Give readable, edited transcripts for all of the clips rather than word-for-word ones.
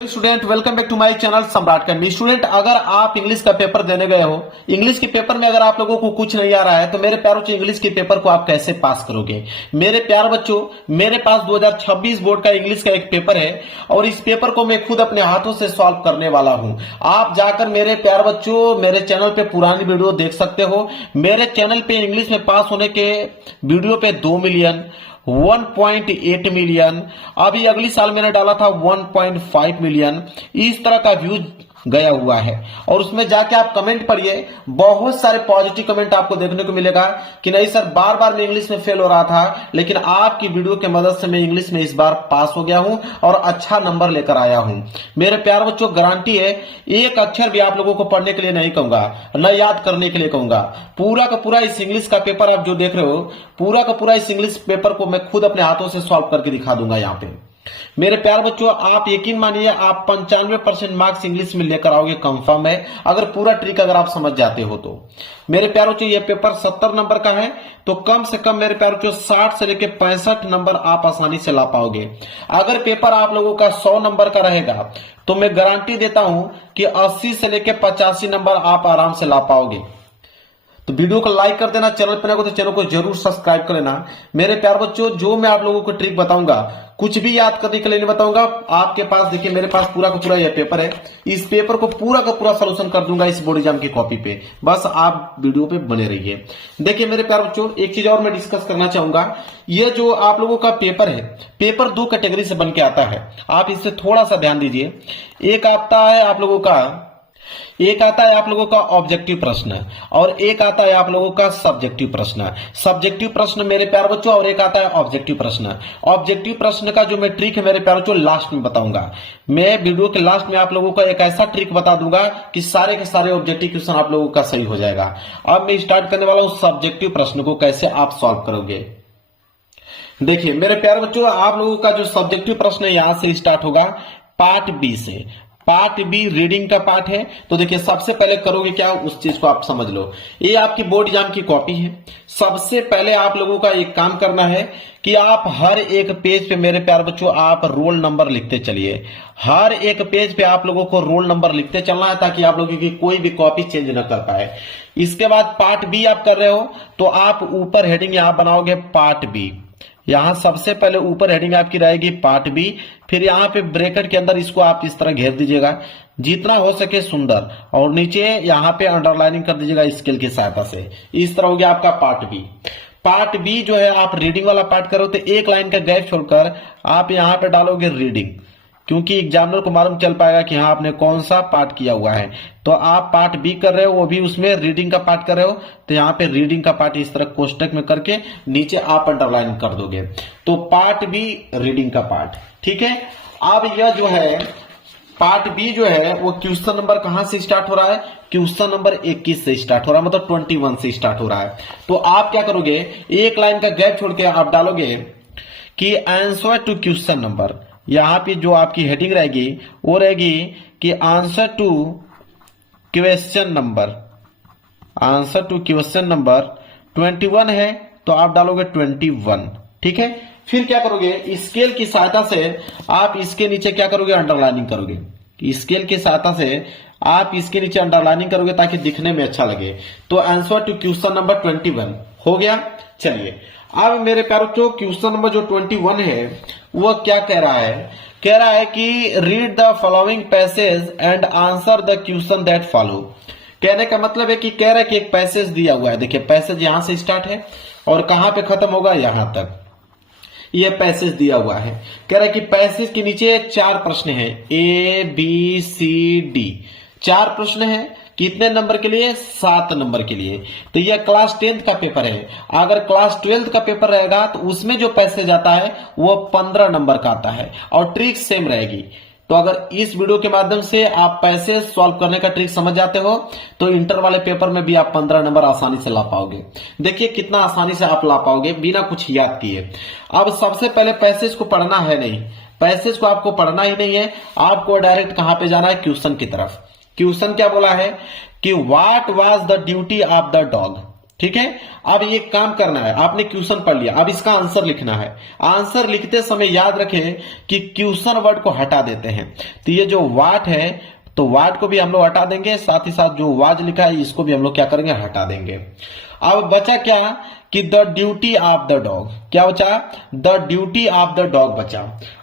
Student welcome back to my channel Samrat academy. Student अगर आप English का पेपर देने गए हो, इंग्लिश के पेपर में अगर आप लोगों को कुछ नहीं आ रहा है तो मेरे प्यारे बच्चों इंग्लिश के पेपर को आप कैसे पास करोगे। मेरे प्यारे बच्चों, मेरे पास 2026 बोर्ड का इंग्लिश का एक पेपर है और इस पेपर को मैं खुद अपने हाथों से सॉल्व करने वाला हूं। आप जाकर मेरे प्यारे बच्चों मेरे चैनल पे पुरानी वीडियो देख सकते हो। मेरे चैनल पे इंग्लिश में पास होने के वीडियो पे 2 मिलियन, 1.8 मिलियन, अभी अगली साल मैंने डाला था 1.5 मिलियन, इस तरह का व्यूज गया हुआ है। और उसमें जाके आप कमेंट पढ़िए, बहुत सारे पॉजिटिव कमेंट आपको देखने को मिलेगा कि नहीं सर बार बार मैं इंग्लिश में फेल हो रहा था, लेकिन आपकी वीडियो की मदद से मैं इंग्लिश में इस बार पास हो गया हूं और अच्छा नंबर लेकर आया हूं। मेरे प्यारे बच्चों गारंटी है, एक अक्षर भी आप लोगों को पढ़ने के लिए नहीं कहूंगा, न याद करने के लिए कहूंगा। पूरा का पूरा इस इंग्लिश का पेपर आप जो देख रहे हो, पूरा का पूरा इस इंग्लिश पेपर को मैं खुद अपने हाथों से सॉल्व करके दिखा दूंगा। यहाँ पे मेरे प्यारे बच्चों आप यकीन मानिए, आप 95% मार्क्स इंग्लिश में लेकर आओगे, कंफर्म है, अगर पूरा ट्रिक अगर आप समझ जाते हो तो। मेरे प्यारे बच्चों ये पेपर 70 नंबर का है, तो कम से कम मेरे प्यारे बच्चों 60 से लेकर 65 नंबर आप आसानी से ला पाओगे। अगर पेपर आप लोगों का 100 नंबर का रहेगा तो मैं गारंटी देता हूं कि 80 से लेकर 85 नंबर आप आराम से ला पाओगे। तो वीडियो को लाइक कर देना, चैनल पर नए हो तो चैनल को जरूर सब्सक्राइब कर लेना। मेरे प्यार बच्चों जो मैं आप लोगों को ट्रिक बताऊंगा, कुछ भी याद करने के लिए नहीं बताऊंगा। आपके पास देखिए मेरे पास पूरा का पूरा यह पेपर है, इस पेपर को पूरा का पूरा सोल्यूशन कर दूंगा इस बोर्ड एग्जाम की कॉपी पे, बस आप वीडियो पे बने रहिए। देखिए मेरे प्यार बच्चों एक चीज और मैं डिस्कस करना चाहूंगा, ये जो आप लोगों का पेपर है, पेपर 2 कैटेगरी से बन के आता है, आप इससे थोड़ा सा ध्यान दीजिए। एक आता है आप लोगों का ऑब्जेक्टिव प्रश्न और एक आता है आप लोगों का सब्जेक्टिव प्रश्न। सब्जेक्टिव प्रश्न मेरे प्यारे बच्चों और एक आता है ऑब्जेक्टिव प्रश्न। ऑब्जेक्टिव प्रश्न का जो मैं ट्रिक है मेरे प्यारे बच्चों लास्ट में बताऊंगा। मैं वीडियो के लास्ट में आप लोगों को एक ऐसा ट्रिक बता दूंगा कि सारे के सारे ऑब्जेक्टिव क्वेश्चन आप लोगों का सही हो जाएगा। अब मैं स्टार्ट करने वाला हूं सब्जेक्टिव प्रश्न को कैसे आप सॉल्व करोगे। देखिए मेरे प्यारे बच्चों आप लोगों का जो सब्जेक्टिव प्रश्न है यहां से स्टार्ट होगा पार्ट बी से। पार्ट बी रीडिंग का पार्ट है। तो देखिए सबसे पहले करोगे क्या, उस चीज को आप समझ लो। ये आपकी बोर्ड एग्जाम की कॉपी है। सबसे पहले आप लोगों का एक काम करना है कि आप हर एक पेज पे मेरे प्यारे बच्चों आप रोल नंबर लिखते चलिए। हर एक पेज पे आप लोगों को रोल नंबर लिखते चलना है ताकि आप लोगों की कोई भी कॉपी चेंज न कर पाए। इसके बाद पार्ट बी आप कर रहे हो तो आप ऊपर हेडिंग यहां बनाओगे पार्ट बी। यहां सबसे पहले ऊपर हेडिंग आपकी रहेगी पार्ट बी, फिर यहां पे ब्रैकेट के अंदर इसको आप इस तरह घेर दीजिएगा जितना हो सके सुंदर, और नीचे यहां पे अंडरलाइनिंग कर दीजिएगा स्केल की सहायता से। इस तरह हो गया आपका पार्ट बी। पार्ट बी जो है आप रीडिंग वाला पार्ट करो तो एक लाइन का गैप छोड़कर आप यहां पे डालोगे रीडिंग, क्योंकि एग्जामिनर को मालूम चल पाएगा कि हाँ आपने कौन सा पार्ट किया हुआ है। तो आप पार्ट बी कर रहे हो, वो भी उसमें रीडिंग का पार्ट कर रहे हो, तो यहाँ पे रीडिंग का पार्ट इस तरह कोष्टक में करके नीचे आप अंडरलाइन कर दोगे। तो पार्ट बी रीडिंग का पार्ट, ठीक है। अब यह जो है पार्ट बी जो है वो क्वेश्चन नंबर कहां से स्टार्ट हो रहा है, क्वेश्चन नंबर 21 से स्टार्ट हो रहा है, मतलब 21 से स्टार्ट हो रहा है। तो आप क्या करोगे, एक लाइन का गैप छोड़ के आप डालोगे कि आंसर टू क्वेश्चन नंबर। यहां पे जो आपकी हेडिंग रहेगी वो रहेगी कि answer to question number, answer to question number 21 है तो आप डालोगे 21, ठीक है। फिर क्या करोगे, स्केल की सहायता से आप इसके नीचे क्या करोगे, अंडरलाइनिंग करोगे। स्केल की सहायता से आप इसके नीचे अंडरलाइनिंग करोगे ताकि दिखने में अच्छा लगे। तो आंसर टू क्वेश्चन नंबर 21 हो गया। चलिए अब मेरे प्यारे बच्चों क्वेश्चन नंबर जो 21 है वो क्या कह रहा है कि read the following passage and answer the question that follow. कहने का मतलब है कि कह रहा है कि एक पैसेज दिया हुआ है। देखिए पैसेज यहां से स्टार्ट है और कहां पे खत्म होगा, यहां तक यह पैसेज दिया हुआ है। कह रहा है कि पैसेज के नीचे 4 प्रश्न है, ए बी सी डी, 4 प्रश्न है। कितने नंबर के लिए, 7 नंबर के लिए। तो यह क्लास 10th का पेपर है। अगर क्लास 12th का पेपर रहेगा तो उसमें जो पैसेज आता है वो 15 नंबर का आता है और ट्रिक सेम रहेगी। तो अगर इस वीडियो के माध्यम से आप पैसेज सॉल्व करने का ट्रिक समझ जाते हो तो इंटर वाले पेपर में भी आप 15 नंबर आसानी से ला पाओगे। देखिए कितना आसानी से आप ला पाओगे बिना कुछ याद किए। अब सबसे पहले पैसेज को पढ़ना है नहीं, पैसेज को आपको पढ़ना ही नहीं है, आपको डायरेक्ट कहां पे जाना है, क्वेश्चन की तरफ। क्वेश्चन क्या बोला है कि what was the duty of the dog. ठीक है। अब ये काम करना है, आपने क्वेश्चन पढ़ लिया, अब इसका आंसर लिखना है। आंसर लिखते समय याद रखें कि क्वेश्चन वर्ड को हटा देते हैं। तो ये जो वाट है, तो वाट को भी हम लोग हटा देंगे, साथ ही साथ जो वाज लिखा है इसको भी हम लोग क्या करेंगे, हटा देंगे। अब बचा क्या कि the duty of the dog, क्या बचा, the duty of the dog बचा।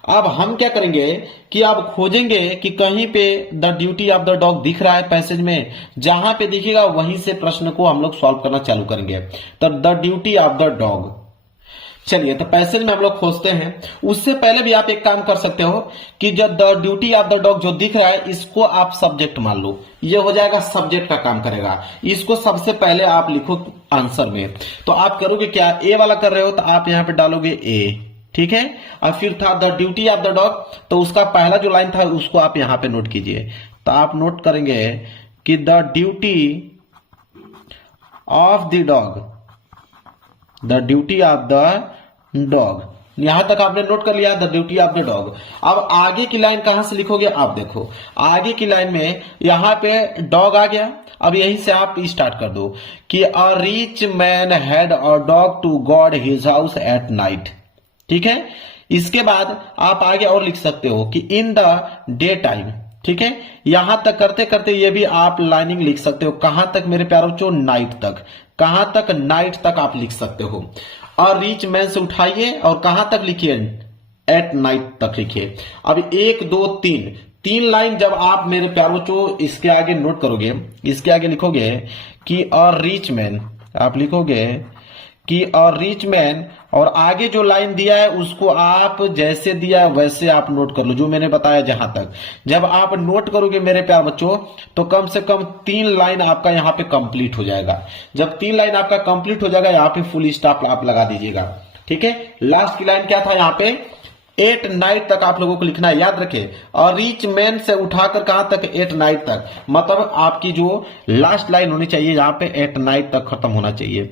अब हम क्या करेंगे कि अब खोजेंगे कि कहीं पे the duty of the dog दिख रहा है पैसेज में, जहां पे दिखेगा वहीं से प्रश्न को हम लोग सॉल्व करना चालू करेंगे। तो the duty of the dog, चलिए तो पैसेज में हम लोग खोजते हैं। उससे पहले भी आप एक काम कर सकते हो कि जो the duty of the dog जो दिख रहा है इसको आप सब्जेक्ट मान लो, ये हो जाएगा सब्जेक्ट का काम करेगा। इसको सबसे पहले आप लिखो आंसर में। तो आप करोगे क्या, ए वाला कर रहे हो तो आप यहां पे डालोगे ए, ठीक है। अब फिर था the duty of the dog, तो उसका पहला जो लाइन था उसको आप यहां पे नोट कीजिए। तो आप नोट करेंगे कि the duty of the dog, the duty of the dog, यहां तक आपने नोट कर लिया, the duty of the dog. अब आगे की लाइन कहां से लिखोगे, आप देखो आगे की लाइन में यहां पे डॉग आ गया। अब यहीं से आप स्टार्ट कर दो कि a rich man had a dog to guard his house at night, ठीक है। इसके बाद आप आगे और लिख सकते हो कि इन द डे टाइम, ठीक है। यहां तक करते करते ये भी आप लाइनिंग लिख सकते हो, कहां तक मेरे प्यारों बच्चों, नाइट तक। कहां तक, नाइट तक आप लिख सकते हो। और रिच मैन से उठाइए और कहां तक लिखिए, एट नाइट तक लिखिए। अब 1 2 3 तीन लाइन जब आप मेरे प्यारों बच्चों इसके आगे नोट करोगे, इसके आगे लिखोगे कि अ रिच मैन, आप लिखोगे कि अ रिच मैन, और आगे जो लाइन दिया है उसको आप जैसे दिया है वैसे आप नोट कर लो, जो मैंने बताया जहां तक। जब आप नोट करोगे मेरे प्यार बच्चों तो कम से कम 3 लाइन आपका यहां पे कंप्लीट हो जाएगा। जब 3 लाइन आपका कंप्लीट हो जाएगा यहां पे फुल स्टॉप आप लगा दीजिएगा, ठीक है। लास्ट की लाइन क्या था यहाँ पे, 8 नाइट तक आप लोगों को लिखना है, याद रखें। और रिच मैन से उठाकर कहां तक, 8 नाइट तक, मतलब आपकी जो लास्ट लाइन होनी चाहिए यहाँ पे 8 नाइट तक खत्म होना चाहिए।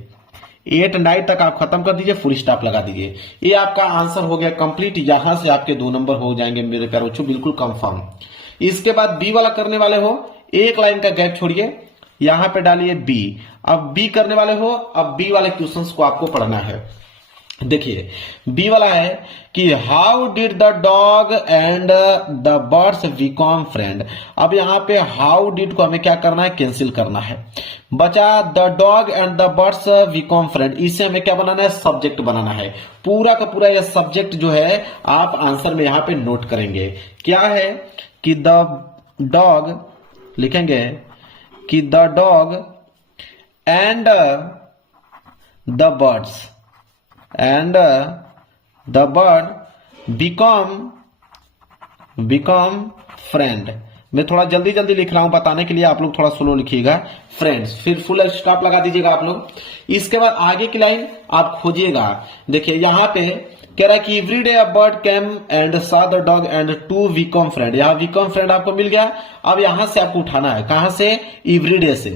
8 नाइट तक आप खत्म कर दीजिए, फुल स्टॉप लगा दीजिए। ये आपका आंसर हो गया कंप्लीट। यहां से आपके 2 नंबर हो जाएंगे मेरे प्यारे बच्चों, बिल्कुल कंफर्म। इसके बाद बी वाला करने वाले हो, एक लाइन का गैप छोड़िए, यहां पे डालिए बी। अब बी करने वाले हो, अब बी वाले क्वेश्चंस को आपको पढ़ना है। देखिए बी वाला है कि how did the dog and the birds become friend. अब यहां पे हाउ डिड को हमें क्या करना है, कैंसिल करना है। बचा the dog and the birds become friend, इसे हमें क्या बनाना है, सब्जेक्ट बनाना है। पूरा का पूरा यह सब्जेक्ट जो है आप आंसर में यहां पे नोट करेंगे। क्या है कि द डॉग, लिखेंगे कि the dog and the birds and the bird become friend। मैं थोड़ा जल्दी जल्दी लिख रहा हूं बताने के लिए, आप लोग थोड़ा स्लो लिखिएगा। फ्रेंड्स, फिर फुल स्टॉप लगा दीजिएगा आप लोग। इसके बाद आगे की लाइन आप खोजिएगा। देखिए यहां पे कह रहा है कि every day a bird came and saw the dog and to become friend. यहां बिकम फ्रेंड आपको मिल गया। अब यहां से आपको उठाना है, कहां से, एवरी डे से।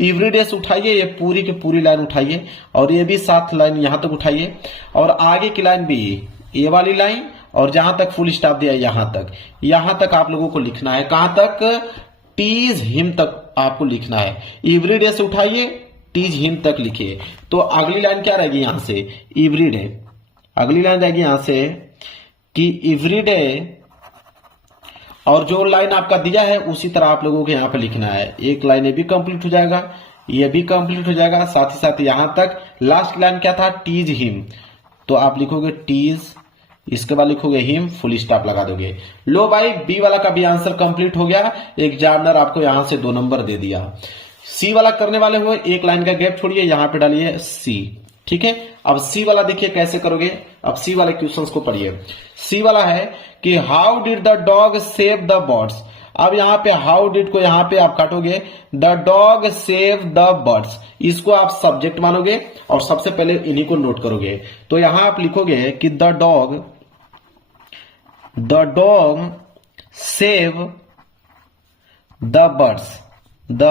एवरी डे से उठाइए, ये पूरी की पूरी लाइन उठाइए, और ये भी 7 लाइन यहां तक उठाइए, और आगे की लाइन भी ये वाली लाइन, और जहां तक फुल स्टॉप दिया यहां तक आप लोगों को लिखना है। कहां तक, टीज हिम तक आपको लिखना है। एवरी डे से उठाइए, टीज हिम तक लिखिए। तो अगली लाइन क्या रहेगी यहां से, एवरी डे। अगली लाइन रहेगी यहां से कि एवरी डे, और जो लाइन आपका दिया है उसी तरह आप लोगों को यहां पे लिखना है। एक लाइन ये भी कंप्लीट हो जाएगा, ये भी कंप्लीट हो जाएगा, साथ ही साथ यहां तक। लास्ट लाइन क्या था, टीज हिम, तो आप लिखोगे टीज, इसके बाद लिखोगे हिम, फुल स्टॉप लगा दोगे। लो भाई, बी वाला का भी आंसर कंप्लीट हो गया। एग्जामिनर आपको यहां से 2 नंबर दे दिया। सी वाला करने वाले हो, एक लाइन का गैप छोड़िए, यहां पे डालिए सी, ठीक है। अब सी वाला देखिए कैसे करोगे। अब सी वाले क्वेश्चंस को पढ़िए। सी वाला है कि how did the dog save the birds. अब यहां पे हाउ डिड को यहां पे आप काटोगे, the dog save the birds, इसको आप सब्जेक्ट मानोगे और सबसे पहले इन्हीं को नोट करोगे। तो यहां आप लिखोगे कि the dog save the birds, the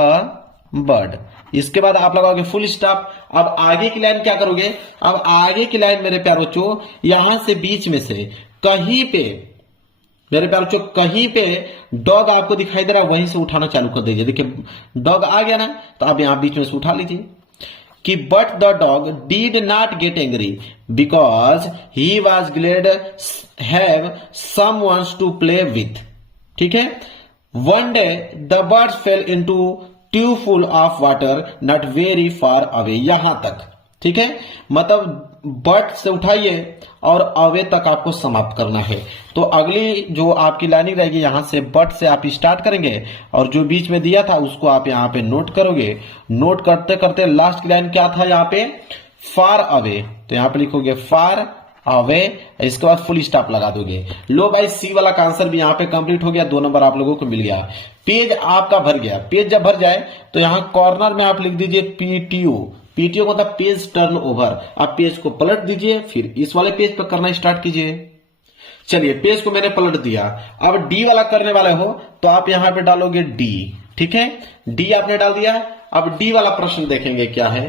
bird. इसके बाद आप लगाओगे फुल स्टॉप। अब आगे की लाइन क्या करोगे, अब आगे की लाइन मेरे प्यारे बच्चों यहां से बीच में से कहीं पे, मेरे प्यारे बच्चों कहीं पे डॉग आपको दिखाई दे रहा है, वहीं से उठाना चालू कर दीजिए। देखिए डॉग आ गया ना, तो आप यहां बीच में से उठा लीजिए। कि but the dog did not get angry because he was glad have someone to play with. ठीक है। One day the birds fell into tube full of water not very far away, यहां तक। ठीक है। मतलब बट से उठाइए और अवे तक आपको समाप्त करना है। तो अगली जो आपकी लाइनिंग रहेगी यहां से बट से आप स्टार्ट करेंगे और जो बीच में दिया था उसको आप यहां पे नोट करोगे। नोट करते करते लास्ट की लाइन क्या था यहां पे, फार अवे, तो यहां पे लिखोगे फार अवे, इसके बाद फुल स्टॉप लगा दोगे। लो भाई सी वाला का आंसर भी यहां पे कंप्लीट हो गया, 2 नंबर आप लोगों को मिल गया। पेज आपका भर गया। पेज जब भर जाए तो यहां कॉर्नर में आप लिख दीजिए पीटीओ। पीटीओ मतलब पेज टर्न ओवर। आप पेज को पलट दीजिए, फिर इस वाले पेज पर करना स्टार्ट कीजिए। चलिए पेज को मैंने पलट दिया। अब डी वाला करने वाले हो तो आप यहां पे डालोगे डी। ठीक है, डी आपने डाल दिया। अब डी वाला प्रश्न देखेंगे क्या है।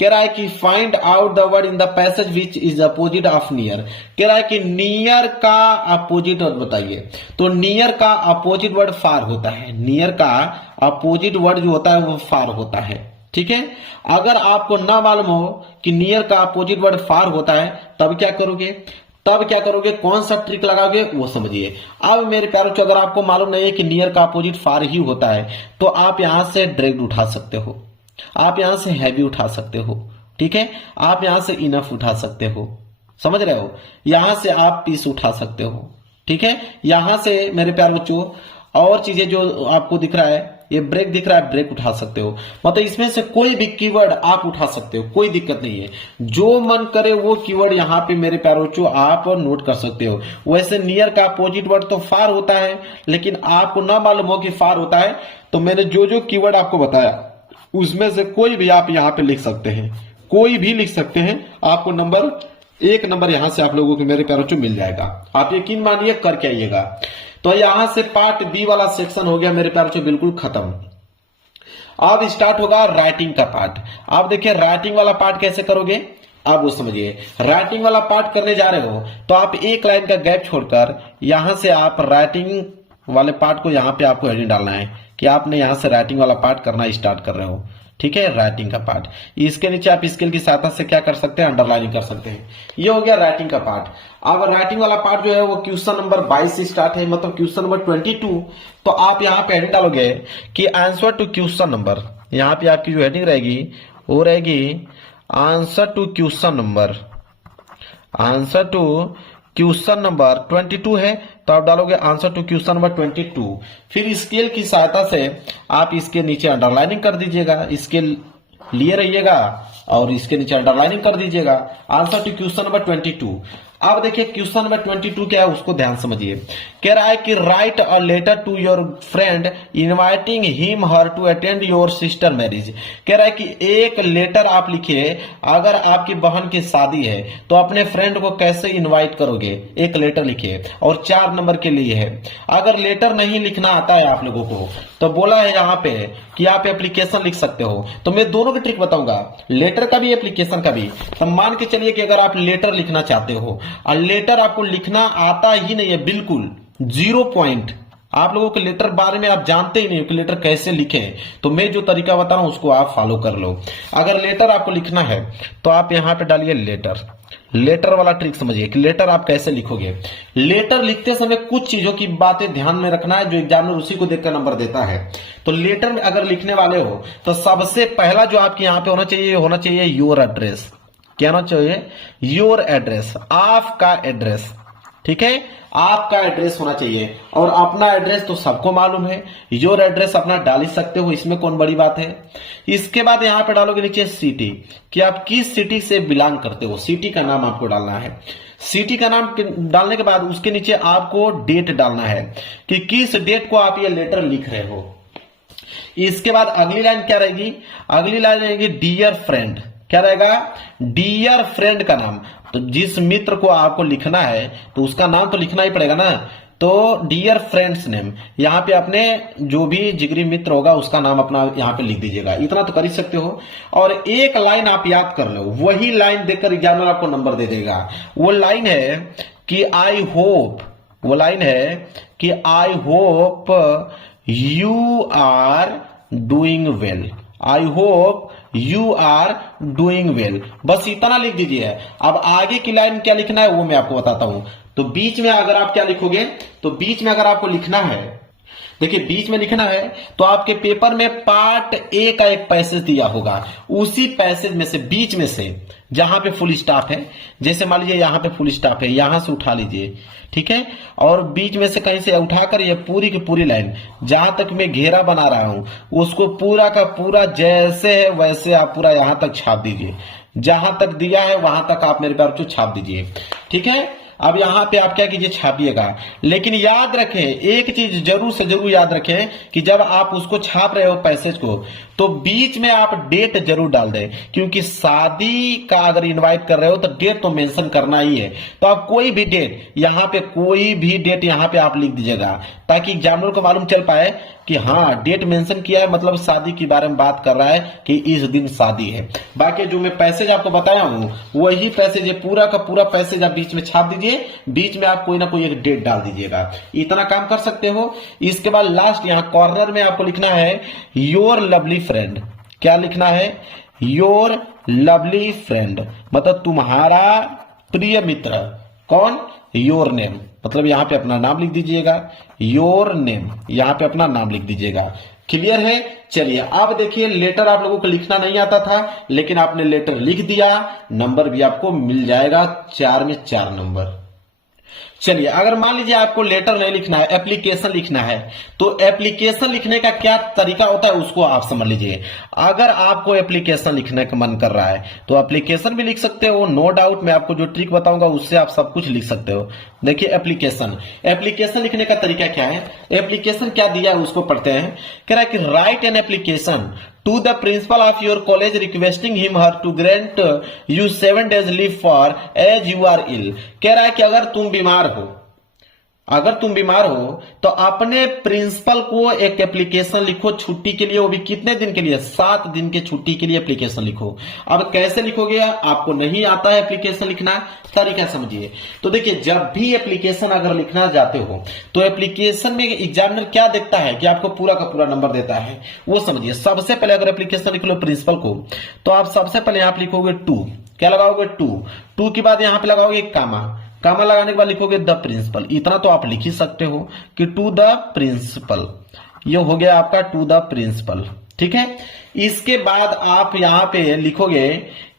कह रहा है कि find out the word in the passage which is opposite of near. कह रहा है कि नियर का अपोजिट वर्ड बताइए। तो नियर का अपोजिट वर्ड फार होता है। नियर का अपोजिट वर्ड जो होता है वो फार होता है। ठीक है। अगर आपको ना मालूम हो कि नियर का अपोजिट वर्ड फार होता है तब क्या करोगे, कौन सा ट्रिक लगाओगे वो समझिए। अब मेरे प्यारों को अगर आपको मालूम नहीं है कि नियर का अपोजिट फार ही होता है तो आप यहां से डायरेक्ट उठा सकते हो, आप यहां से हैवी उठा सकते हो। ठीक है। आप यहां से इनफ उठा सकते हो, समझ रहे हो। यहां से आप पीस उठा सकते हो। ठीक है। यहां से मेरे प्यारे बच्चों और चीजें जो आपको दिख रहा है, ये ब्रेक दिख रहा है, ब्रेक उठा सकते हो। मतलब इसमें से कोई भी कीवर्ड आप उठा सकते हो, कोई दिक्कत नहीं है। जो मन करे वो कीवर्ड यहाँ पे मेरे प्यारे बच्चों आप नोट कर सकते हो। वैसे नियर का अपोजिट वर्ड तो फार होता है, लेकिन आपको ना मालूम हो कि फार होता है तो मैंने जो जो कीवर्ड आपको बताया उसमें से कोई भी आप यहाँ पे लिख सकते हैं, कोई भी लिख सकते हैं। आपको एक नंबर यहां से आप लोगों को मेरे प्यारों को मिल जाएगा। आप यकीन मानिए करके आइएगा। तो यहां से पार्ट बी वाला सेक्शन हो गया मेरे प्यारों को बिल्कुल खत्म। अब स्टार्ट होगा राइटिंग का पार्ट। आप देखिए राइटिंग वाला पार्ट कैसे करोगे आप वो समझिए। राइटिंग वाला पार्ट करने जा रहे हो तो आप एक लाइन का गैप छोड़कर यहां से आप राइटिंग वाले पार्ट को यहां पे आपको हेडिंग डालना है कि आपने यहां से राइटिंग वाला पार्ट करना स्टार्ट कर रहे हो। ठीक है। राइटिंग का पार्ट, इसके नीचे आप स्केल की सहायता से क्या कर सकते हैं, अंडरलाइनिंग कर सकते हैं। ये हो गया राइटिंग का पार्ट। अब राइटिंग वाला पार्ट जो है वो क्वेश्चन नंबर 22 से स्टार्ट है, मतलब क्वेश्चन नंबर 22। तो आप यहाँ पे हेडिंग डालोगे कि आंसर टू क्वेश्चन नंबर, यहाँ पे आपकी जो हेडिंग रहेगी वो रहेगी answer to question number, answer to question number 22 है तो आप डालोगे आंसर टू क्वेश्चन नंबर 22। फिर स्केल की सहायता से आप इसके नीचे अंडरलाइनिंग कर दीजिएगा, स्केल लिए रहिएगा और इसके नीचे अंडरलाइनिंग कर दीजिएगा आंसर टू क्वेश्चन नंबर 22। अब देखिए क्वेश्चन नंबर 22 क्या है उसको ध्यान समझिए। कह रहा है कि write a letter to your friend inviting him her to attend your sister marriage. कह रहा है कि एक लेटर आप लिखिए, अगर आपकी बहन की शादी है तो अपने फ्रेंड को कैसे इनवाइट करोगे, एक लेटर लिखिए और 4 नंबर के लिए है। अगर लेटर नहीं लिखना आता है आप लोगों को तो बोला है यहाँ पे कि आप एप्लीकेशन लिख सकते हो। तो मैं दोनों की ट्रिक बताऊंगा, लेटर का भी एप्लीकेशन का भी। तो मान के चलिए कि अगर आप लेटर लिखना चाहते हो और लेटर आपको लिखना आता ही नहीं है, बिल्कुल 0 पॉइंट, आप लोगों के लेटर बारे में आप जानते ही नहीं हो कि लेटर कैसे लिखें, तो मैं जो तरीका बता रहा हूं उसको आप फॉलो कर लो। अगर लेटर आपको लिखना है तो आप यहां पे डालिए लेटर। लेटर वाला ट्रिक समझिए कि लेटर आप कैसे लिखोगे। लेटर लिखते समय कुछ चीजों की बातें ध्यान में रखना है, जो एग्जामिनर उसी को देखकर नंबर देता है। तो लेटर में अगर लिखने वाले हो तो सबसे पहला जो आपके यहाँ पे होना चाहिए योर एड्रेस। क्या होना चाहिए, योर एड्रेस, आपका एड्रेस। ठीक है, आपका एड्रेस होना चाहिए। और अपना एड्रेस तो सबको मालूम है, योर एड्रेस अपना डाल ही सकते हो, इसमें कौन बड़ी बात है। इसके बाद यहां पे डालोगे नीचे सिटी, कि आप किस सिटी से बिलोंग करते हो, सिटी का नाम आपको डालना है। सिटी का नाम डालने के बाद उसके नीचे आपको डेट डालना है कि किस डेट को आप ये लेटर लिख रहे हो। इसके बाद अगली लाइन क्या रहेगी, अगली लाइन रहेगी डियर फ्रेंड। क्या रहेगा, डियर फ्रेंड का नाम। तो जिस मित्र को आपको लिखना है तो उसका नाम तो लिखना ही पड़ेगा ना, तो डियर फ्रेंड्स नेम, यहाँ पे अपने जो भी जिगरी मित्र होगा उसका नाम अपना यहाँ पे लिख दीजिएगा। इतना तो कर ही सकते हो। और एक लाइन आप याद कर लो, वही लाइन देखकर एग्जामिनर आपको नंबर दे देगा। वो लाइन है कि आई होप, वो लाइन है कि I hope you are doing well. I hope you are doing well, बस इतना लिख दीजिए। अब आगे की लाइन क्या लिखना है वो मैं आपको बताता हूं। तो बीच में अगर आप क्या लिखोगे, तो बीच में अगर आपको लिखना है, देखिए बीच में लिखना है तो आपके पेपर में पार्ट ए का एक पैसेज दिया होगा, उसी पैसेज में से बीच में से जहां पे फुल स्टॉप है, जैसे मान लीजिए यहां पे फुल स्टॉप है, यहां से उठा लीजिए, ठीक है, और बीच में से कहीं से उठाकर ये पूरी की पूरी लाइन जहां तक मैं घेरा बना रहा हूं उसको पूरा का पूरा जैसे है वैसे आप पूरा यहां तक छाप दीजिए, जहां तक दिया है वहां तक आप मेरे प्यारे बच्चों छाप दीजिए, ठीक है। अब यहां पे आप क्या कीजिए, छापिएगा, लेकिन याद रखें एक चीज जरूर से जरूर याद रखें कि जब आप उसको छाप रहे हो पैसेज को, तो बीच में आप डेट जरूर डाल दें, क्योंकि शादी का अगर इनवाइट कर रहे हो तो डेट तो मेंशन करना ही है। तो आप कोई भी डेट यहां पे, कोई भी डेट यहां पे आप लिख दीजिएगा, ताकि एग्जामिनर को मालूम चल पाए कि हाँ डेट मेंशन किया है, मतलब शादी के बारे में बात कर रहा है कि इस दिन शादी है। बाकी जो मैं पैसेज आपको बताया हूं वही पैसेज है, पूरा का पूरा पैसेज आप बीच में छाप दीजिए, बीच में आप कोई ना कोई एक डेट डाल दीजिएगा, इतना काम कर सकते हो। इसके बाद लास्ट यहां कॉर्नर में आपको लिखना है योर लवली फ्रेंड। क्या लिखना है, योर लवली फ्रेंड, मतलब तुम्हारा प्रिय मित्र। कौन, योर नेम, मतलब यहां पे अपना नाम लिख दीजिएगा, योर नेम, यहां पे अपना नाम लिख दीजिएगा। क्लियर है। चलिए अब देखिए, लेटर आप लोगों को लिखना नहीं आता था, लेकिन आपने लेटर लिख दिया, नंबर भी आपको मिल जाएगा, 4 में 4 नंबर। चलिए अगर मान लीजिए आपको लेटर नहीं लिखना है, एप्लीकेशन लिखना है, तो एप्लीकेशन लिखने का क्या तरीका होता है उसको आप समझ लीजिए। अगर आपको एप्लीकेशन लिखने का मन कर रहा है तो एप्लीकेशन भी लिख सकते हो, नो डाउट। मैं आपको जो ट्रिक बताऊंगा उससे आप सब कुछ लिख सकते हो। देखिए एप्लीकेशन लिखने का तरीका क्या है, एप्लीकेशन क्या दिया है उसको पढ़ते हैं। कह रहा है कि right an application to the principal of your college requesting him her to grant you 7 days leave for as you are ill। कह रहा है कि अगर तुम बीमार हो तो अपने प्रिंसिपल को एक एप्लीकेशन लिखो छुट्टी के लिए, वो भी कितने दिन के लिए, 7 दिन के छुट्टी के लिए एप्लीकेशन लिखो। अब कैसे लिखोगे, आपको नहीं आता है एप्लीकेशन लिखना, तरीका समझिए। तो देखिए जब भी एप्लीकेशन अगर लिखना जाते हो तो एप्लीकेशन में एग्जामिनर क्या देखता है कि आपको पूरा का पूरा नंबर देता है, वो समझिए। सबसे पहले अगर एप्लीकेशन लिख लो प्रिंसिपल को, तो आप सबसे पहले आप लिखोगे 2, क्या लगाओगे 2 के बाद यहां पे लगाओगे कामा लगाने के बाद लिखोगे द प्रिंसिपल। इतना तो आप लिख ही सकते हो कि टू द प्रिंसिपल, ये हो गया आपका टू द प्रिंसिपल, ठीक है। इसके बाद आप यहां पे लिखोगे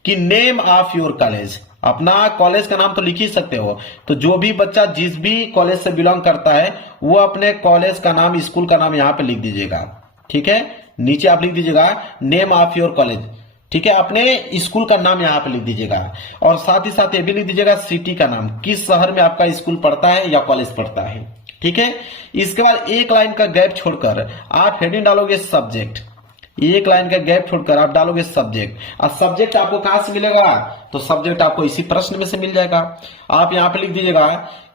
कि नेम ऑफ योर कॉलेज, अपना कॉलेज का नाम तो लिख ही सकते हो। तो जो भी बच्चा जिस भी कॉलेज से बिलोंग करता है वो अपने कॉलेज का नाम, स्कूल का नाम यहां पे लिख दीजिएगा, ठीक है। नीचे आप लिख दीजिएगा नेम ऑफ योर कॉलेज, ठीक है, अपने स्कूल का नाम यहां पे लिख दीजिएगा, और साथ ही साथ ये भी लिख दीजिएगा सिटी का नाम, किस शहर में आपका स्कूल पढ़ता है या कॉलेज पढ़ता है, ठीक है। इसके बाद एक लाइन का गैप छोड़कर आप हेडिंग डालोगे सब्जेक्ट, एक लाइन का गैप छोड़कर आप डालोगे सब्जेक्ट। और सब्जेक्ट आपको कहां से मिलेगा, तो सब्जेक्ट आपको इसी प्रश्न में से मिल जाएगा। आप यहां पे लिख दीजिएगा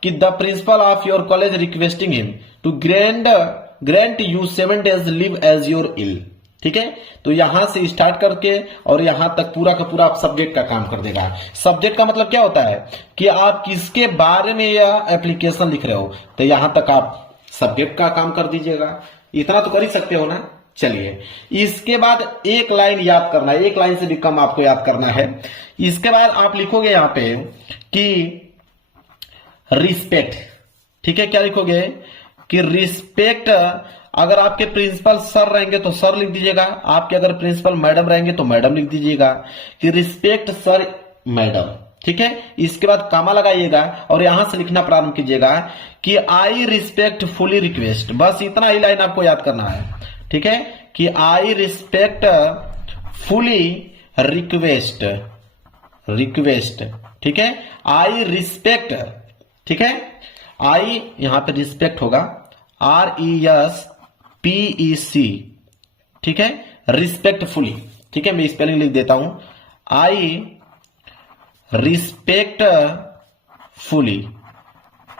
कि the principal of your college requesting him to grant you 7 days leave as your ill, ठीक है। तो यहां से स्टार्ट करके और यहां तक पूरा का पूरा आप सब्जेक्ट का काम कर देगा। सब्जेक्ट का मतलब क्या होता है कि आप किसके बारे में यह एप्लीकेशन लिख रहे हो, तो यहां तक आप सब्जेक्ट का काम कर दीजिएगा। इतना तो कर ही सकते हो ना। चलिए इसके बाद एक लाइन याद करना है, एक लाइन से भी कम आपको याद करना है। इसके बाद आप लिखोगे यहां पे कि रिस्पेक्ट, ठीक है। क्या लिखोगे कि रिस्पेक्ट, अगर आपके प्रिंसिपल सर रहेंगे तो सर लिख दीजिएगा, आपके अगर प्रिंसिपल मैडम रहेंगे तो मैडम लिख दीजिएगा कि रिस्पेक्ट सर मैडम, ठीक है। इसके बाद कामा लगाइएगा और यहां से लिखना प्रारंभ कीजिएगा कि आई रिस्पेक्ट फुली रिक्वेस्ट, बस इतना ही लाइन आपको याद करना है, ठीक है, कि आई रिस्पेक्ट फुली रिक्वेस्ट, ठीक है, आई रिस्पेक्ट, ठीक है। आई यहां पे रिस्पेक्ट होगा RESPEC, ठीक है, रिस्पेक्टफुली, ठीक है। मैं स्पेलिंग लिख देता हूं, आई रिस्पेक्टफुली,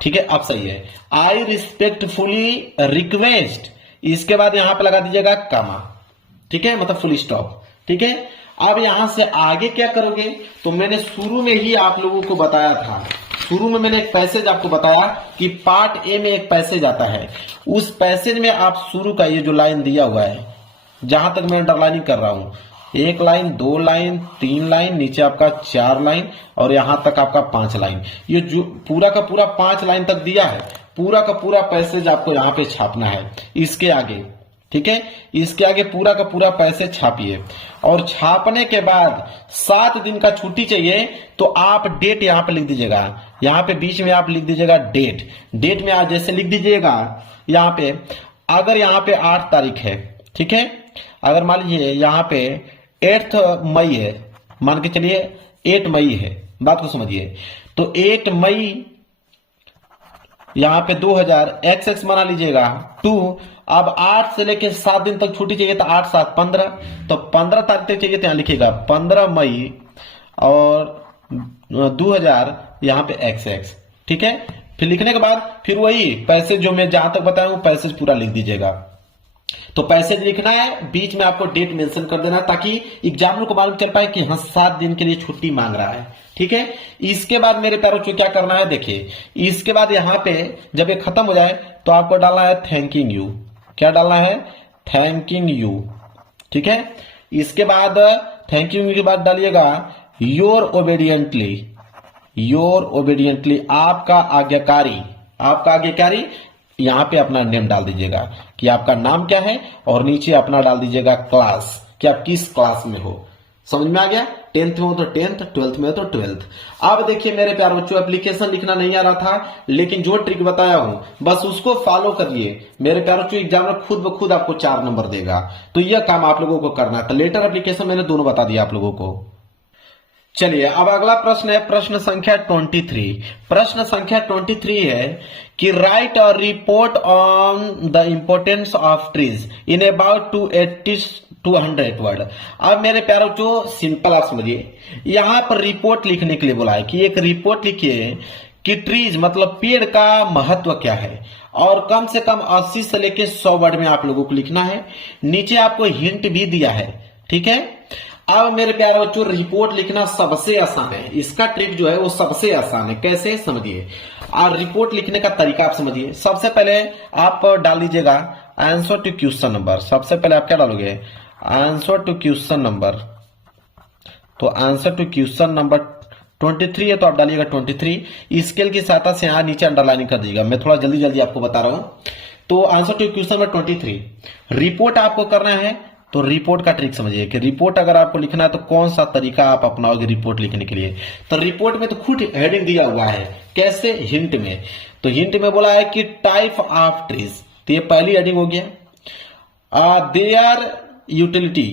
ठीक है, अब सही है, आई रिस्पेक्टफुली रिक्वेस्ट। इसके बाद यहां पे लगा दीजिएगा कामा, ठीक है, मतलब फुल स्टॉप, ठीक है। अब यहां से आगे क्या करोगे, तो मैंने शुरू में ही आप लोगों को बताया था, शुरू में मैंने एक पैसेज आपको बताया कि पार्ट ए में एक पैसेज आता है, उस पैसेज में आप शुरू का ये जो लाइन दिया हुआ है, जहां तक मैं अंडरलाइनिंग कर रहा हूं, 1 लाइन, 2 लाइन, 3 लाइन, नीचे आपका 4 लाइन और यहां तक आपका 5 लाइन। ये जो पूरा का पूरा 5 लाइन तक दिया है, पूरा का पूरा पैसेज आपको यहाँ पे छापना है। इसके आगे, ठीक है, इसके आगे पूरा का पूरा पैसेज छापिए और छापने के बाद 7 दिन का छुट्टी चाहिए तो आप डेट यहाँ पे लिख दीजिएगा। यहाँ पे बीच में आप लिख दीजिएगा डेट। डेट में आप जैसे लिख दीजिएगा यहाँ पे, अगर यहाँ पे 8 तारीख है, ठीक है, अगर मान लीजिए यहाँ पे 8 मई है, मान के चलिए 8 मई है, बात को समझिए, तो 8 मई यहाँ पे 2000 XX बना लीजिएगा 2। अब 8 से लेके 7 दिन तक छुट्टी चाहिए तो 8 7 15, तो 15 तारीख तक चाहिए तो यहाँ लिखिएगा 15 मई और 2000 यहाँ पे XX, ठीक है। फिर लिखने के बाद फिर वही पैसेज जो मैं जहां तक बताया हूं पैसेज पूरा लिख दीजिएगा। तो पैसेज लिखना है, बीच में आपको डेट मेंशन कर देना ताकि एग्जामिनर को मालूम चल पाए कि हाँ 7 दिन के लिए छुट्टी मांग रहा है, ठीक है। इसके बाद मेरे प्यारों को क्या करना है, देखिए इसके बाद यहाँ पे जब ये खत्म हो जाए तो आपको डालना है थैंकिंग यू। क्या डालना है, थैंकिंग यू, ठीक है। इसके बाद थैंकिंग यू के बाद डालिएगा योर ओबेडियंटली। योर ओबेडियंटली, आपका आज्ञाकारी, आपका आज्ञाकारी। यहां पे अपना नेम डाल दीजिएगा कि आपका नाम क्या है और नीचे अपना डाल दीजिएगा क्लास, कि आप किस क्लास में हो। समझ में आ गया, 10th में हो तो 10th, 12th में हो तो 12th। अब देखिए मेरे प्यारे बच्चों, एप्लीकेशन लिखना नहीं आ रहा था, लेकिन जो ट्रिक बताया हूं बस उसको फॉलो करिए मेरे प्यारे बच्चों। एग्जामिनर खुद ब खुद आपको 4 नंबर देगा, तो यह काम आप लोगों को करना है। तो लेटर एप्लीकेशन मैंने दोनों बता दिया आप लोगों को। चलिए अब अगला प्रश्न है प्रश्न संख्या 23। प्रश्न संख्या 23 है कि write a report on the importance of trees in about 280 to 100 word. अब मेरे प्यारों जो सिंपल आप समझिए, यहां पर रिपोर्ट लिखने के लिए बोला है कि एक रिपोर्ट लिखिए कि ट्रीज मतलब पेड़ का महत्व क्या है, और कम से कम 80 से लेके 100 वर्ड में आप लोगों को लिखना है। नीचे आपको हिंट भी दिया है, ठीक है। अब मेरे प्यारे बच्चों रिपोर्ट लिखना सबसे आसान है, इसका ट्रिक जो है वो सबसे आसान है। कैसे समझिए, और रिपोर्ट लिखने का तरीका आप समझिए। सबसे पहले आप डाल लीजिएगा आंसर टू क्वेश्चन नंबर। सबसे पहले आप क्या डालोगे, आंसर टू क्वेश्चन नंबर। तो आंसर टू क्वेश्चन नंबर 23 है तो आप डालिएगा 23। स्केल की सहायता से यहां नीचे अंडरलाइनिंग कर दीजिएगा, मैं थोड़ा जल्दी जल्दी आपको बता रहा हूं। तो answer to question number 23 report आपको करना है। तो रिपोर्ट का ट्रिक समझिए कि रिपोर्ट अगर आपको लिखना है तो कौन सा तरीका आप अपनाओगे रिपोर्ट लिखने के लिए। तो रिपोर्ट में तो खुद हेडिंग दिया हुआ है, कैसे, हिंट में। तो हिंट में बोला है कि टाइप ऑफ ट्रीज, तो ये पहली हेडिंग हो गया। देयर यूटिलिटी,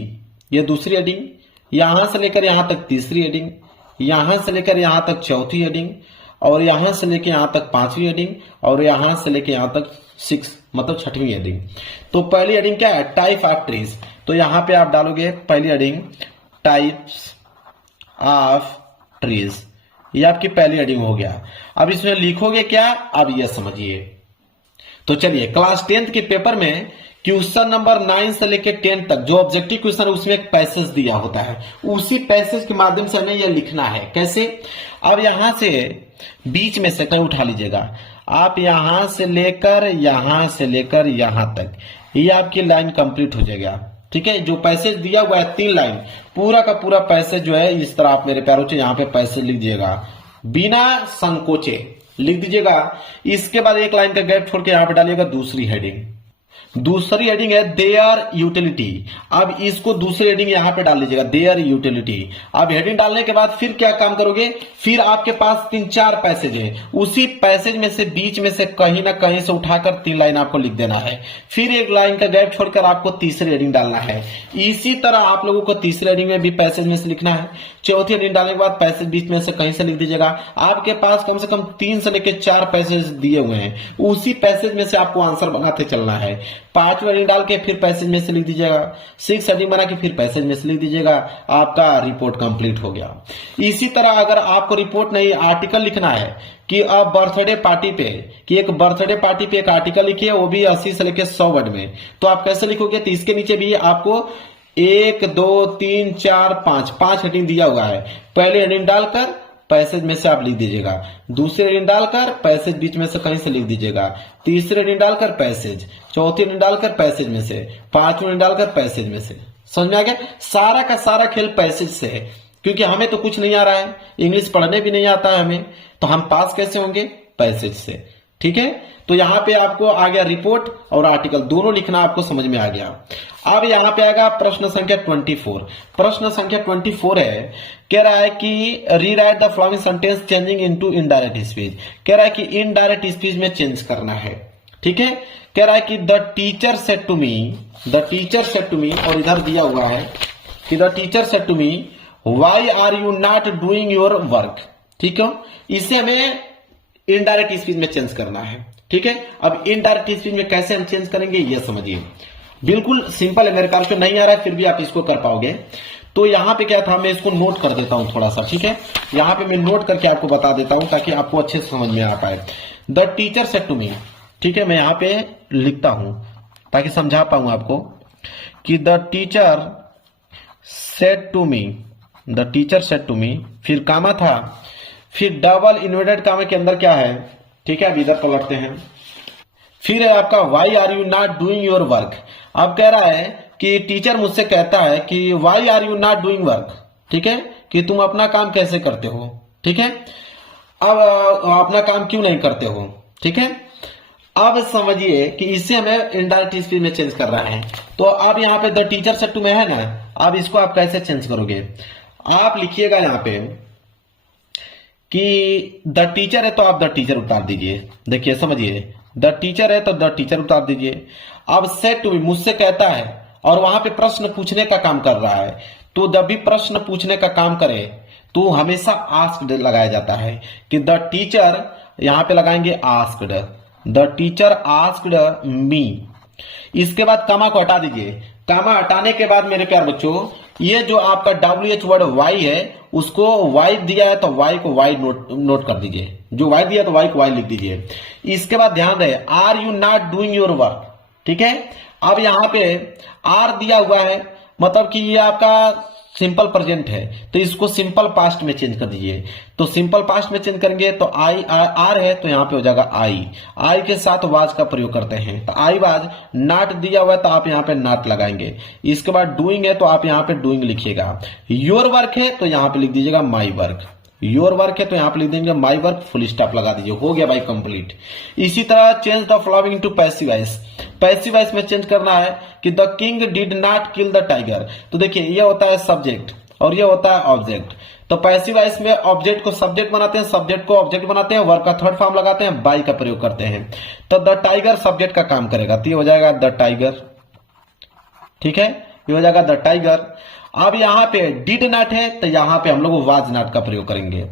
ये दूसरी हेडिंग। यहां से लेकर यहां तक तीसरी हेडिंग, यहां से लेकर यहां तक चौथी हेडिंग, और यहां से लेकर यहां तक 5वीं हेडिंग, और यहां से लेकर यहां तक 6 मतलब 6वीं हेडिंग। तो पहली हेडिंग क्या है, टाइप ऑफ ट्रीज। तो यहां पे आप डालोगे पहली हेडिंग टाइप्स ऑफ ट्रीज, ये आपकी पहली हेडिंग हो गया। अब इसमें लिखोगे क्या, अब ये समझिए। तो चलिए क्लास 10th के पेपर में क्वेश्चन नंबर 9 से लेकर 10 तक जो ऑब्जेक्टिव क्वेश्चन है उसमें एक पैसेज दिया होता है, उसी पैसेज के माध्यम से हमें यह लिखना है। कैसे, अब यहां से बीच में से कहीं उठा लीजिएगा, आप यहां से लेकर यहां तक, ये आपकी लाइन कंप्लीट हो जाएगा, ठीक है। जो पैसेज दिया हुआ है 3 लाइन, पूरा का पूरा पैसेज जो है इस तरह आप मेरे प्यारों से यहाँ पे पैसेज लिख दीजिएगा, बिना संकोचे लिख दीजिएगा। इसके बाद एक लाइन का गैप छोड़ के यहाँ पे डालिएगा दूसरी हेडिंग। दूसरी हेडिंग है देयर यूटिलिटी। अब इसको दूसरी हेडिंग यहां पे डाल लीजिएगा, देयर यूटिलिटी। अब हेडिंग डालने के बाद फिर क्या काम करोगे, फिर आपके पास 3-4 पैसेज है, उसी पैसेज में से बीच में से कहीं ना कहीं से उठाकर 3 लाइन आपको लिख देना है। फिर एक लाइन का गैप छोड़कर आपको तीसरी हेडिंग डालना है। इसी तरह आप लोगों को तीसरी हेडिंग में भी पैसेज में से लिखना है। चौथी हेडिंग डालने के बाद पैसेज बीच में से कहीं से लिख दीजिएगा। आपके पास कम से कम 3 से लेकर 4 पैसेज दिए हुए हैं, उसी पैसेज में से आपको आंसर बनाते चलना है। 5 हेडिंग डाल के फिर पैसेज में से लिख दीजिएगा, 6 हेडिंग बना के फिर पैसेज में से लिख दीजिएगा, आपका रिपोर्ट कंप्लीट हो गया। इसी तरह अगर आपको रिपोर्ट नहीं आर्टिकल लिखना है कि अब बर्थडे पार्टी पे, कि एक बर्थडे पार्टी पे एक आर्टिकल लिखिए, वो भी 80 से लेकर 100 वर्ड में, तो आप कैसे लिखोगे, तो इसके नीचे भी आपको 1 2 3 4 5 हेडिंग दिया हुआ है। पहले हेडिंग डालकर पैसेज में से आप लिख दीजिएगा, दूसरी लाइन डालकर पैसेज बीच में से कहीं से लिख दीजिएगा, तीसरी लाइन डालकर पैसेज, चौथी लाइन डालकर पैसेज में से, पांचवी लाइन डालकर पैसेज में से। समझ में आ गया? सारा का सारा खेल पैसेज से है, क्योंकि हमें तो कुछ नहीं आ रहा है, इंग्लिश पढ़ने भी नहीं आता है हमें, तो हम पास कैसे होंगे? पैसेज से। ठीक है, तो यहां पे आपको आ गया रिपोर्ट और आर्टिकल दोनों लिखना आपको समझ में आ गया। अब यहां पे आएगा प्रश्न संख्या 24। प्रश्न संख्या 24 है, कह रहा है कि rewrite the following sentence changing into indirect speech. कह रहा है कि इनडायरेक्ट स्पीच में चेंज करना है। ठीक है, कह रहा है कि the teacher said to me, the teacher said to me, और इधर दिया हुआ है कि the teacher said to me why are you not doing your work. ठीक है, इसे हमें इनडायरेक्ट स्पीच में चेंज करना है। ठीक है, अब इनडायरेक्ट स्पीच में कैसे हम चेंज करेंगे ये समझिए, बिल्कुल सिंपल है, मेरे ख्याल से नहीं आ रहा है फिर भी आप इसको कर पाओगे। तो यहां पे क्या था, मैं इसको नोट कर देता हूं थोड़ा सा। ठीक है, यहां पे मैं नोट करके आपको बता देता हूं ताकि आपको अच्छे से समझ में आ पाए। The teacher said to me, ठीक है, मैं यहां पे लिखता हूं ताकि समझा पाऊं आपको कि the teacher said to me, the teacher said to me, फिर कामा था, फिर डबल इन्वर्टेड कामा के अंदर क्या है, ठीक है, अब इधर पलटते हैं, फिर है आपका why are you not doing your work. अब कह रहा है कि टीचर मुझसे कहता है कि why are you not doing work, ठीक है, कि तुम अपना काम कैसे करते हो। ठीक है, अब अपना काम क्यों नहीं करते हो। ठीक है, अब समझिए कि इसे हमें इनडायरेक्ट स्पीच में चेंज कर रहा है। तो अब यहाँ पे द टीचर सेड टू में है ना, अब इसको आप कैसे चेंज करोगे, आप लिखिएगा यहाँ पे कि द टीचर है तो आप द टीचर उतार दीजिए। देखिए समझिए, द टीचर है तो द टीचर उतार दीजिए। अब सेड टू मी, मुझसे कहता है, और वहां पे प्रश्न पूछने का काम कर रहा है, तो जब भी प्रश्न पूछने का काम करे तो हमेशा आस्क्ड लगाया जाता है कि द टीचर, यहां पे लगाएंगे asked, the teacher asked me. इसके बाद कामा को हटा दीजिए। कामा हटाने के बाद मेरे प्यार बच्चों, ये जो आपका WH वर्ड वाई है, उसको वाई दिया है तो वाई को वाई नोट कर दीजिए, जो वाई दिया तो वाई को वाई लिख दीजिए। इसके बाद ध्यान रहे, are you not doing your work. ठीक है, अब यहां पे आर दिया हुआ है, मतलब कि ये आपका सिंपल प्रेजेंट है, तो इसको सिंपल पास्ट में चेंज कर दीजिए। तो सिंपल पास्ट में चेंज करेंगे तो आई आर है तो यहां पे हो जाएगा आई, आई के साथ वाज का प्रयोग करते हैं, तो आई वाज। नॉट दिया हुआ है तो आप यहां पे नॉट लगाएंगे। इसके बाद डूइंग है तो आप यहां पे डूइंग लिखिएगा। योर वर्क है तो यहां पे लिख दीजिएगा माई वर्क। योर वर्क है तो यहां पे लिख देंगे माई वर्क, फुल स्टॉप लगा दीजिए, हो गया भाई कंप्लीट। इसी तरह change the following to passive voice. Passive voice में चेंज करना है कि the king did not kill the tiger. तो देखिए, ये होता है सब्जेक्ट और ये होता है ऑब्जेक्ट। तो पैसिव वॉइस में ऑब्जेक्ट को सब्जेक्ट बनाते हैं, सब्जेक्ट को ऑब्जेक्ट बनाते हैं, वर्ब का थर्ड फॉर्म लगाते हैं, बाई का प्रयोग करते हैं। तो द टाइगर सब्जेक्ट का काम करेगा, तो ये हो जाएगा द टाइगर। ठीक है, ये हो जाएगा द टाइगर। अब यहां पे डिड नॉट है तो यहां पे हम लोग वाज नॉट का प्रयोग करेंगे।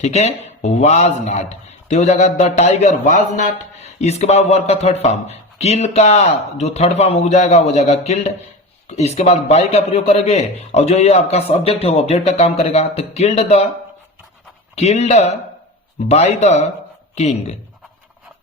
ठीक है, वाज नॉट, तो हो जाएगा द टाइगर वाज नॉट। इसके बाद वर्ब का थर्ड फॉर्म, किल का जो थर्ड फॉर्म हो जाएगा किल्ड। इसके बाद बाई का प्रयोग करेंगे और जो ये आपका सब्जेक्ट है वो ऑब्जेक्ट का काम करेगा, तो killed by the king,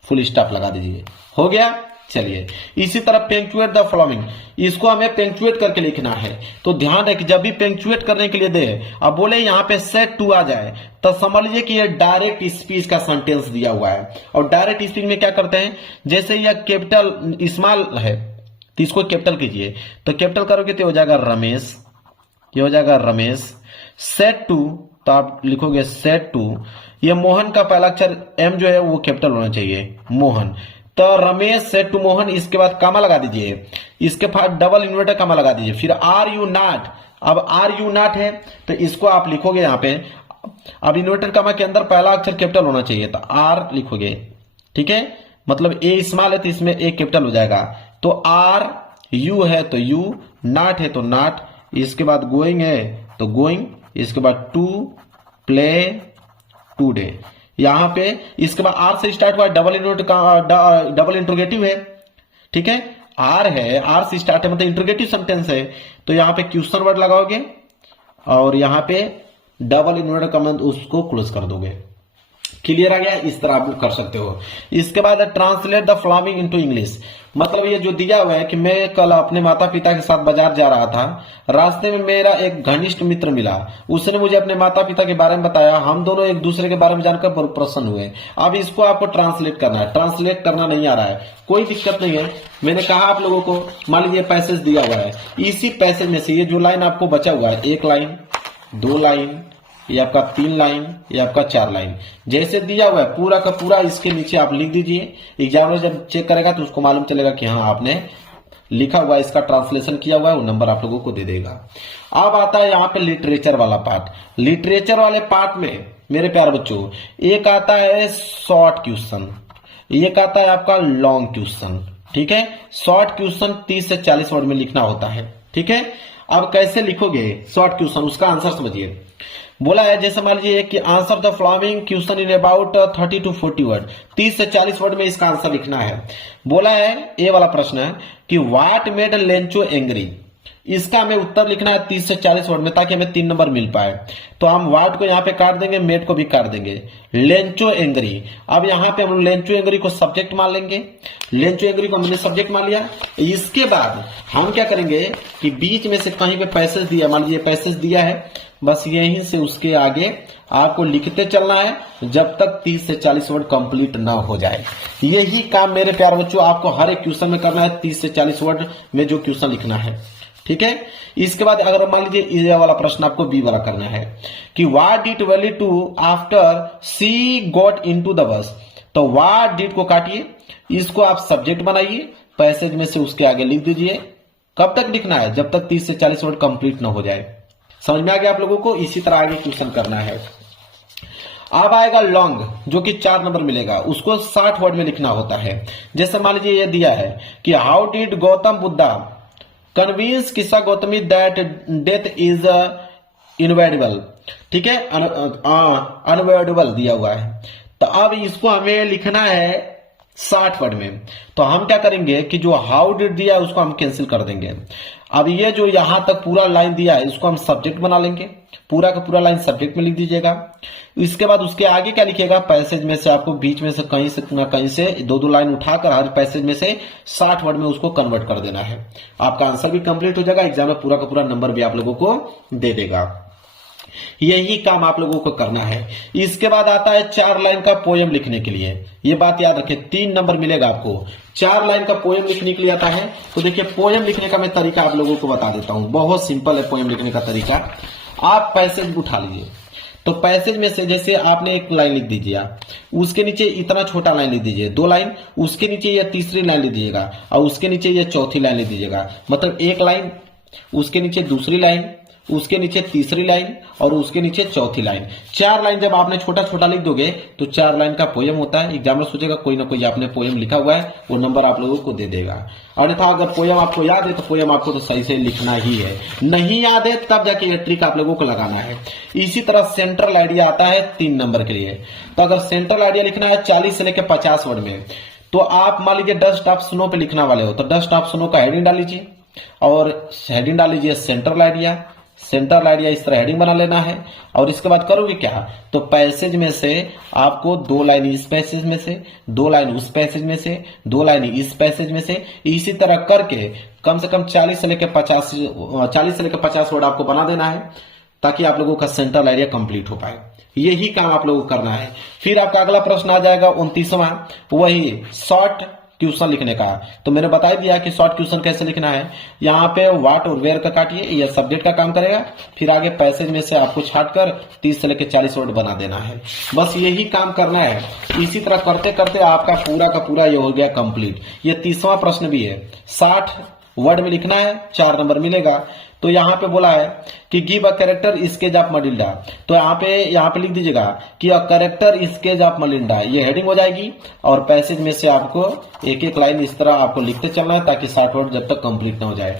full stop लगा दीजिए, हो गया। चलिए, इसी तरह पेंचुएट द फॉलोइंग, इसको हमें पेंचुएट करके लिखना है। तो ध्यान है कि जब भी पेंचुएट करने के लिए दे, अब बोले यहां पे सेड टू आ जाए तो समझ लीजिए कि ये डायरेक्ट स्पीच का सेंटेंस दिया हुआ है। और डायरेक्ट स्पीच में क्या करते हैं, जैसे यह कैपिटल स्मॉल है तो इसको कैपिटल कीजिए, तो कैपिटल करोगे तो हो जाएगा रमेश, ये हो जाएगा रमेश। सेड टू, तो आप लिखोगे सेड टू, ये मोहन का पहला अक्षर एम जो है वो कैपिटल होना चाहिए, मोहन। तो रमेश सेड टू मोहन, इसके बाद कामा लगा दीजिए, इसके बाद डबल इन्वर्टर कामा लगा दीजिए, फिर आर यू नॉट। अब आर यू नॉट है तो इसको आप लिखोगे यहां पे, अब इन्वर्टर कामा के अंदर पहला अक्षर कैपिटल होना चाहिए, तो आर लिखोगे। ठीक है, मतलब ए स्मॉल है तो इसमें ए कैपिटल हो जाएगा। तो आर, यू है तो यू, नॉट है तो नॉट, इसके बाद गोइंग है तो गोइंग, इसके बाद टू प्ले टूडे, यहां पे इसके बाद आर से स्टार्ट हुआ, डबल इंट्रोगेटिव है। ठीक है, आर है, आर से स्टार्ट है मतलब इंट्रोगेटिव सेंटेंस है, तो यहां पे क्वेश्चन वर्ड लगाओगे और यहां पे डबल इन्वर्टेड कॉमा उसको क्लोज कर दोगे। क्लियर आ गया। इस तरह आप कर सकते हो। इसके बाद translate the following into English, मतलब ये जो दिया हुआ है कि मैं कल अपने माता पिता के साथ बाजार जा रहा था, रास्ते में मेरा एक घनिष्ठ मित्र मिला, उसने मुझे अपने माता पिता के बारे में बताया, हम दोनों एक दूसरे के बारे में जानकर बहुत प्रसन्न हुए। अब इसको आपको ट्रांसलेट करना है। ट्रांसलेट करना नहीं आ रहा है, कोई दिक्कत नहीं है। मैंने कहा आप लोगों को, मान लीजिए पैसेज दिया हुआ है, इसी पैसेज में से ये जो लाइन आपको बचा हुआ है, 1 लाइन, 2 लाइन, ये आपका 3 लाइन, ये आपका 4 लाइन, जैसे दिया हुआ है पूरा का पूरा इसके नीचे आप लिख दीजिए। एग्जामिनर जब चेक करेगा तो उसको मालूम चलेगा कि हाँ आपने लिखा हुआ है, इसका ट्रांसलेशन किया हुआ है, वो नंबर आप लोगों को दे देगा। अब आता है यहाँ पे लिटरेचर वाला पार्ट। लिटरेचर वाले पार्ट में मेरे प्यारे बच्चों, एक आता है शॉर्ट क्वेश्चन, एक आता है आपका लॉन्ग क्वेश्चन। ठीक है, शॉर्ट क्वेश्चन 30 से 40 वर्ड में लिखना होता है। ठीक है, अब कैसे लिखोगे शॉर्ट क्वेश्चन, उसका आंसर समझिए। बोला है जैसे मान लीजिए कि answer the following question in about 30 to 40 word, 30 से 40 वर्ड में इसका आंसर लिखना है। बोला है ये वाला प्रश्न है कि व्हाट मेड लेंचो एंग्री, इसका हमें उत्तर लिखना है 30 से 40 वर्ड में, ताकि हमें 3 नंबर मिल पाए। तो हम व्हाट को यहाँ पे काट देंगे, मेड को भी काट देंगे, लेंचो एंग्री। अब यहाँ पे हम लेंचो एंग्री को सब्जेक्ट मान लेंगे, लेंचो एंग्री को हमने सब्जेक्ट मान लिया। इसके बाद हम क्या करेंगे कि बीच में से कहीं पे पैसेज दिया, मान लीजिए पैसेज दिया है, बस यहीं से उसके आगे आपको लिखते चलना है जब तक 30 से 40 वर्ड कंप्लीट ना हो जाए। यही काम मेरे प्यारे बच्चों आपको हर एक क्वेश्चन में करना है, 30 से 40 वर्ड में जो क्वेश्चन लिखना है। ठीक है, इसके बाद अगर मान लीजिए ये वाला प्रश्न आपको बी वाला करना है कि what did Valli do after she got into the bus, तो व्हाट डिड को काटिए, इसको आप सब्जेक्ट बनाइए, पैसेज में से उसके आगे लिख दीजिए। कब तक लिखना है, जब तक 30 से 40 वर्ड कंप्लीट ना हो जाए। समझ में आ गया आप लोगों को। इसी तरह आगे क्वेश्चन करना है। अब आएगा लॉन्ग, जो कि 4 नंबर मिलेगा, उसको 60 वर्ड में लिखना होता है। जैसे मान लीजिए ये दिया है कि how did Gautam Buddha convince किस्सा गौतमी दैट डेथ इज इनवेडिबल। ठीक है, अनवेडिबल दिया हुआ है। तो अब इसको हमें लिखना है 60 वर्ड में। तो हम क्या करेंगे कि जो हाउ डिड दिया है उसको हम कैंसिल कर देंगे। अब ये जो यहां तक पूरा लाइन दिया है इसको हम सब्जेक्ट बना लेंगे, पूरा का पूरा लाइन सब्जेक्ट में लिख दीजिएगा। इसके बाद उसके आगे क्या लिखिएगा, पैसेज में से आपको बीच में से कहीं से ना कहीं से 2-2 लाइन उठाकर हर पैसेज में से 60 वर्ड में उसको कन्वर्ट कर देना है। आपका आंसर भी कंप्लीट हो जाएगा, एग्जाम में पूरा का पूरा नंबर भी आप लोगों को दे देगा। यही काम आप लोगों को करना है। इसके बाद आता है 4 लाइन का पोयम लिखने के लिए। ये बात याद रखें, 3 नंबर मिलेगा आपको। 4 लाइन का पोयम लिखने के लिए आता है। तो देखिए पोयम लिखने का मैं तरीका आप लोगों को बता देता हूं, बहुत सिंपल है पोयम लिखने का तरीका। आप पैसेज उठा लीजिए, तो पैसेज में से जैसे आपने एक लाइन लिख दीजिए, उसके नीचे इतना छोटा लाइन लिख दीजिए, 2 लाइन, उसके नीचे ये तीसरी लाइन लिख दीजिएगा और उसके नीचे ये चौथी लाइन लिख दीजिएगा। मतलब 1 लाइन, उसके नीचे दूसरी लाइन, उसके नीचे तीसरी लाइन और उसके नीचे चौथी लाइन। 4 लाइन जब आपने छोटा छोटा लिख दोगे तो 4 लाइन का पोयम होता है। एग्जामिनर सोचेगा कोई ना कोई आपने पोयम लिखा हुआ है, वो नंबर आप लोगों को दे देगा। और अन्यथा अगर पोयम आपको याद है तो पोयम आपको तो सही से लिखना ही है, नहीं याद है तब जाके ये ट्रिक आप लोगों को लगाना है। इसी तरह सेंट्रल आइडिया आता है 3 नंबर के लिए। तो अगर सेंट्रल आइडिया लिखना है 40 से लेकर 50 वर्ड में, तो आप मान लीजिए डस्ट ऑफ स्नो पे लिखना वाले हो तो डस्ट ऑफ स्नो का हेडिंग डाल लीजिए और हेडिंग डाल लीजिए सेंट्रल आइडिया। सेंट्रल आइडिया इस तरह हेडिंग बना लेना है। और इसके बाद करोगे क्या, तो पैसेज में से आपको 2 लाइन इस पैसेज में से, 2 लाइन उस पैसेज में से, 2 लाइन इस पैसेज में से, इसी तरह करके कम से कम 40 से लेकर 50 वर्ड आपको बना देना है, ताकि आप लोगों का सेंट्रल आइडिया कंप्लीट हो पाए। यही काम आप लोगों को करना है। फिर आपका अगला प्रश्न आ जाएगा 29वां, वही शॉर्ट क्वेश्चन लिखने का। तो मैंने बता दिया कि शॉर्ट क्वेश्चन कैसे लिखना है। यहाँ पे व्हाट और वेयर का काटिए, यह सब्जेक्ट का काम करेगा। फिर आगे पैसेज में से आपको छाटकर 30 से लेकर 40 वर्ड बना देना है। बस यही काम करना है। इसी तरह करते करते आपका पूरा का पूरा ये हो गया कंप्लीट। ये 30वां प्रश्न भी है, 60 वर्ड में लिखना है, 4 नंबर मिलेगा। तो यहाँ पे बोला है कि give a character sketch of Malinda. तो यहाँ पे लिख दीजिएगा कि a character sketch of Malinda, ये हेडिंग हो जाएगी। और पैसेज में से आपको एक एक लाइन इस तरह आपको लिखते चलना है, ताकि 60 वर्ड जब तक कंप्लीट ना हो जाए।